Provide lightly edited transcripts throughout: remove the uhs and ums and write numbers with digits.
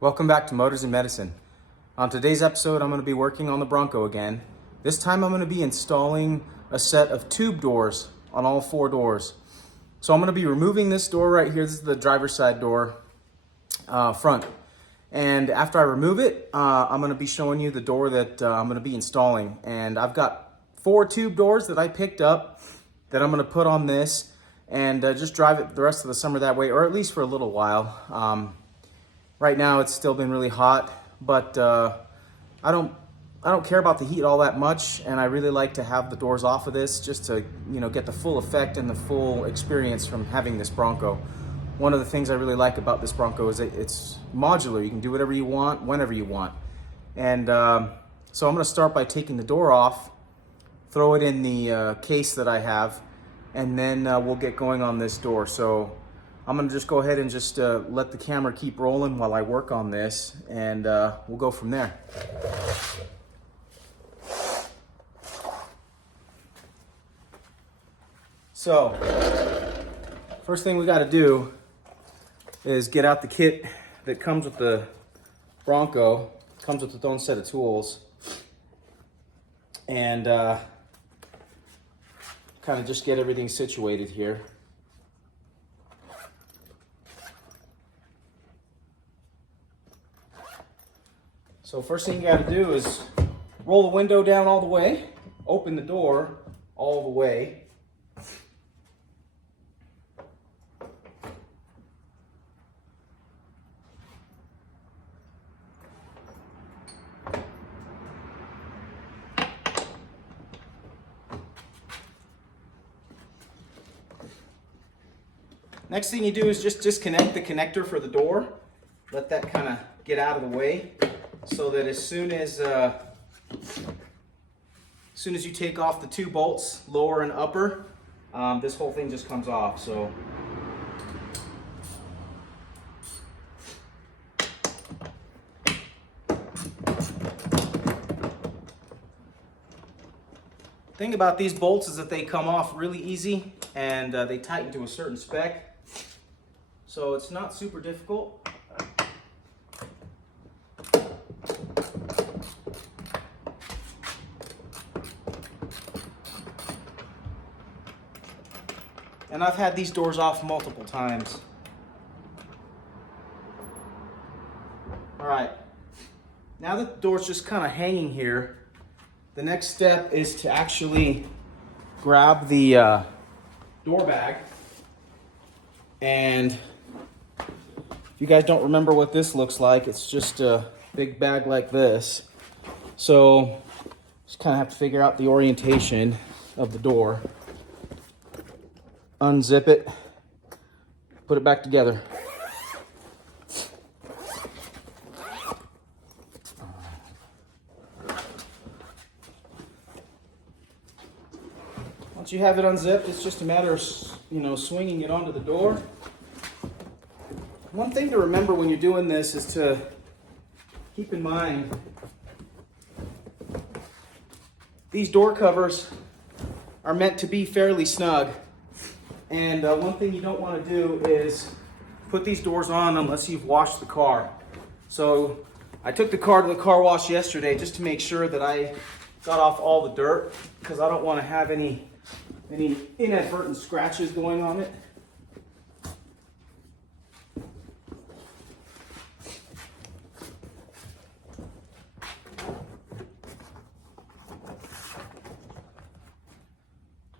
Welcome back to Motors and Medicine. On today's episode, I'm going to be working on the Bronco again. This time I'm going to be installing a set of tube doors on all four doors. So I'm going to be removing this door right here. This is the driver's side door, front. And after I remove it, I'm going to be showing you the door that I'm going to be installing. And I've got 4 tube doors that I picked up that I'm going to put on this and just drive it the rest of the summer that way, or at least for a little while. Right now it's still been really hot, but I don't care about the heat all that much, and I really like to have the doors off of this just to get the full effect and the full experience from having this Bronco. One of the things I really like about this Bronco is it's modular. You can do whatever you want, whenever you want. And so I'm going to start by taking the door off, throw it in the case that I have, and then we'll get going on this door. So I'm gonna just go ahead and just let the camera keep rolling while I work on this, and we'll go from there. So, first thing we gotta do is get out the kit that comes with the Bronco. It comes with its own set of tools. And kind of just get everything situated here. So first thing you got to do is roll the window down all the way, open the door all the way. Next thing you do is just disconnect the connector for the door. Let that kind of get out of the way, so that as soon as you take off the 2 bolts, lower and upper, this whole thing just comes off. So thing about these bolts is that they come off really easy, and they tighten to a certain spec, so it's not super difficult. And I've had these doors off multiple times. All right, now that the door's just kind of hanging here, the next step is to actually grab the door bag. And if you guys don't remember what this looks like, it's just a big bag like this. So just kind of have to figure out the orientation of the door. Unzip it, put it back together. Once you have it unzipped, it's just a matter of swinging it onto the door. One thing to remember when you're doing this is to keep in mind these door covers are meant to be fairly snug. And one thing you don't want to do is put these doors on unless you've washed the car. So I took the car to the car wash yesterday just to make sure that I got off all the dirt, because I don't want to have any inadvertent scratches going on it.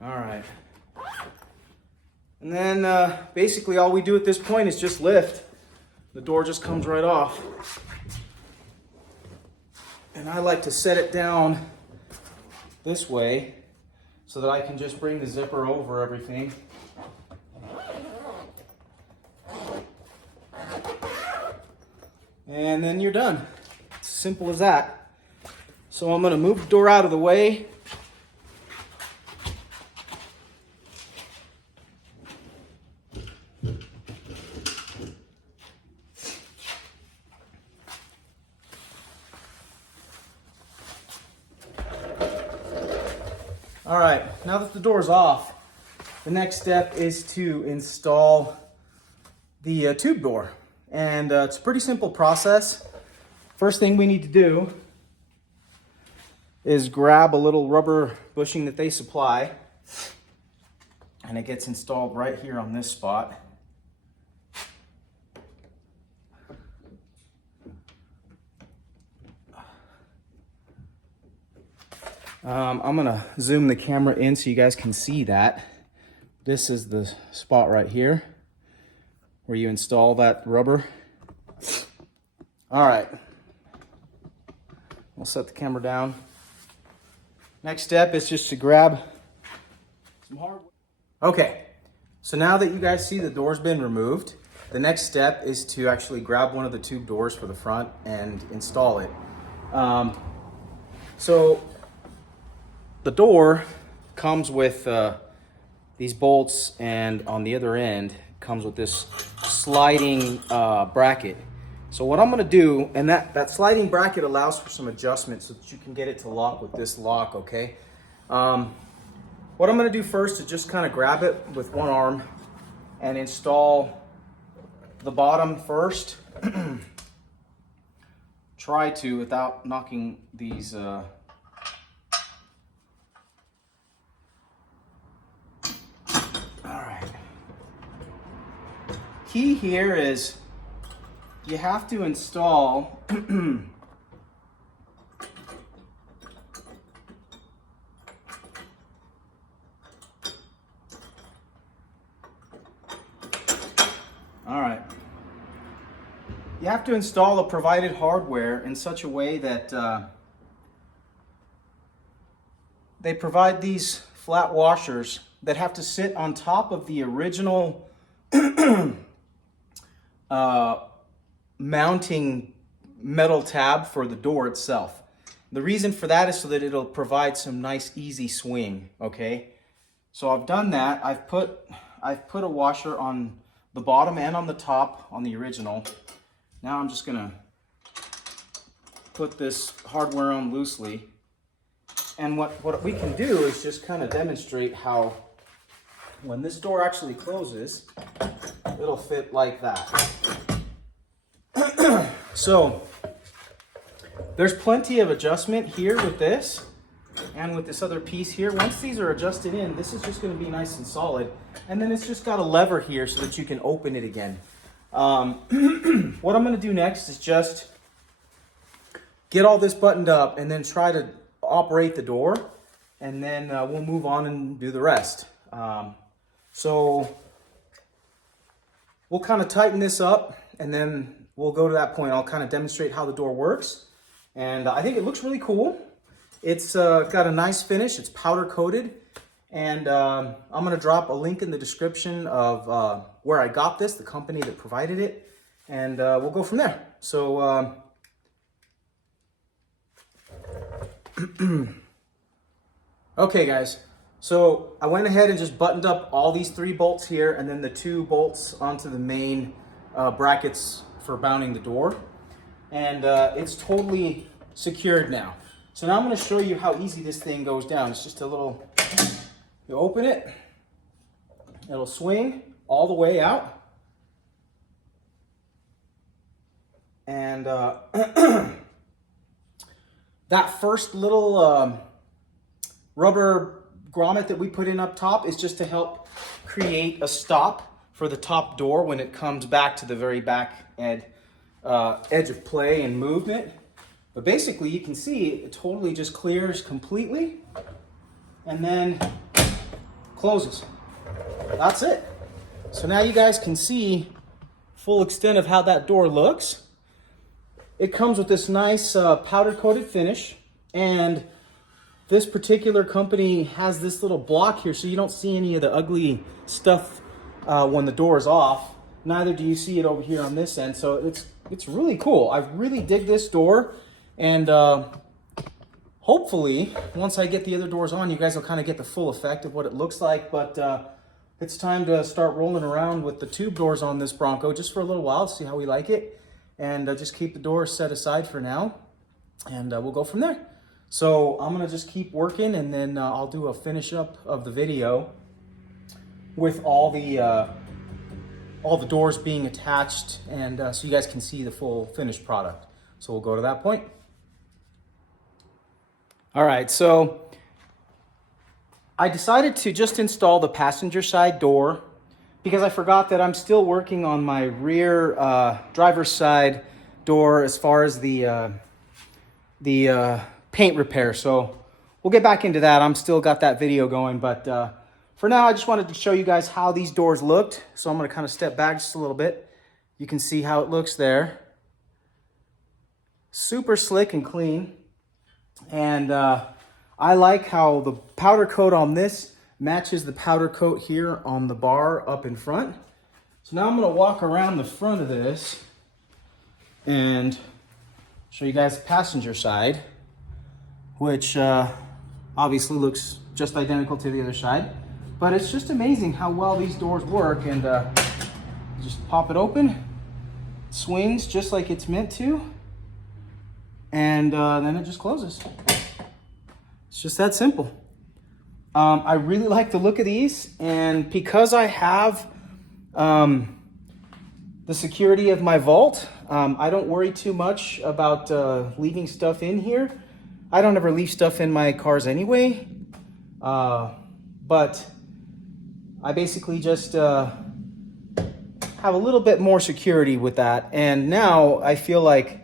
All right. And then basically all we do at this point is just lift. The door just comes right off. And I like to set it down this way so that I can just bring the zipper over everything. And then you're done. It's as simple as that. So I'm going to move the door out of the way. All right, now that the door's off, the next step is to install the tube door. And it's a pretty simple process. First thing we need to do is grab a little rubber bushing that they supply, and it gets installed right here on this spot. I'm gonna zoom the camera in so you guys can see that. This is the spot right here where you install that rubber. All right, we'll set the camera down. Next step is just to grab some hardware. Okay, so now that you guys see the door's been removed, the next step is to actually grab one of the tube doors for the front and install it. So the door comes with these bolts, and on the other end comes with this sliding bracket. So what I'm gonna do, and that sliding bracket allows for some adjustment so that you can get it to lock with this lock, okay? What I'm gonna do first is just kind of grab it with one arm and install the bottom first. Try to without knocking these all right. Key here is you have to install all right. You have to install the provided hardware in such a way that they provide these flat washers that have to sit on top of the original mounting metal tab for the door itself. The reason for that is so that it'll provide some nice easy swing, okay? So I've done that. I've put a washer on the bottom and on the top on the original. Now I'm just gonna put this hardware on loosely. And what we can do is just kind of demonstrate how when this door actually closes, it'll fit like that. So there's plenty of adjustment here with this and with this other piece here. Once these are adjusted in, this is just going to be nice and solid. And then it's just got a lever here so that you can open it again. What I'm going to do next is just get all this buttoned up and then try to operate the door, and then we'll move on and do the rest. So we'll kind of tighten this up, and then we'll go to that point. I'll kind of demonstrate how the door works, and I think it looks really cool. It's got a nice finish. It's powder coated, and I'm going to drop a link in the description of where I got this, the company that provided it, and we'll go from there. So okay guys, so I went ahead and just buttoned up all these 3 bolts here, and then the 2 bolts onto the main brackets for mounting the door, and it's totally secured now. So now I'm going to show you how easy this thing goes down. It's just a little, you open it, it'll swing all the way out, and that first little rubber grommet that we put in up top is just to help create a stop for the top door when it comes back to the very back edge of play and movement. But basically you can see it totally just clears completely and then closes. That's it. So now you guys can see full extent of how that door looks. It comes with this nice powder coated finish, and this particular company has this little block here so you don't see any of the ugly stuff when the door is off. Neither do you see it over here on this end, so it's really cool. I really dig this door, and hopefully once I get the other doors on, you guys will kind of get the full effect of what it looks like. But it's time to start rolling around with the tube doors on this Bronco just for a little while to see how we like it. And just keep the doors set aside for now, and we'll go from there. So I'm gonna just keep working, and then I'll do a finish up of the video with all the all the doors being attached, and so you guys can see the full finished product. So we'll go to that point. All right, so I decided to just install the passenger side door because I forgot that I'm still working on my rear driver's side door as far as the paint repair. So we'll get back into that. I'm still got that video going, but for now I just wanted to show you guys how these doors looked. So I'm going to kind of step back just a little bit. You can see how it looks there. Super slick and clean. And I like how the powder coat on this matches the powder coat here on the bar up in front. So now I'm going to walk around the front of this and show you guys the passenger side, which obviously looks just identical to the other side. But it's just amazing how well these doors work. And just pop it open, it swings just like it's meant to, and then it just closes. It's just that simple. I really like the look of these, and because I have the security of my vault, I don't worry too much about leaving stuff in here. I don't ever leave stuff in my cars anyway, but I basically just have a little bit more security with that. And now I feel like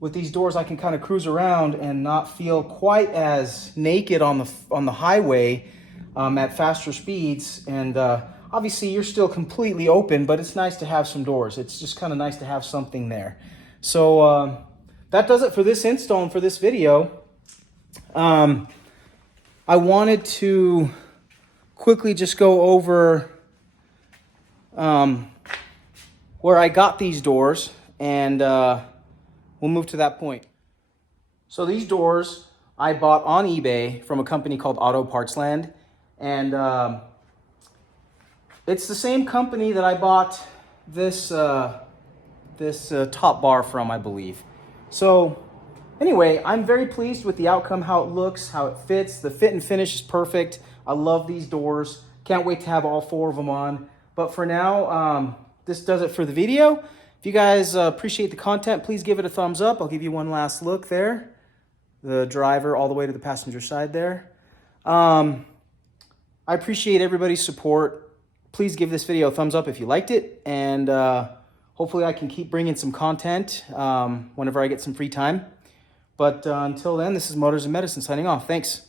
with these doors I can kind of cruise around and not feel quite as naked on the highway at faster speeds. And obviously you're still completely open, but it's nice to have some doors. It's just kind of nice to have something there. So that does it for this install and for this video. I wanted to quickly just go over where I got these doors, and we'll move to that point. So these doors I bought on eBay from a company called AM-autopartsland, and it's the same company that I bought this top bar from, I believe. So anyway, I'm very pleased with the outcome, how it looks, how it fits. The fit and finish is perfect. I love these doors. Can't wait to have all 4 of them on. But for now, this does it for the video. If you guys appreciate the content, please give it a thumbs up. I'll give you one last look there. The driver all the way to the passenger side there. I appreciate everybody's support. Please give this video a thumbs up if you liked it. And hopefully I can keep bringing some content whenever I get some free time. But until then, this is Motors and Medicine signing off. Thanks.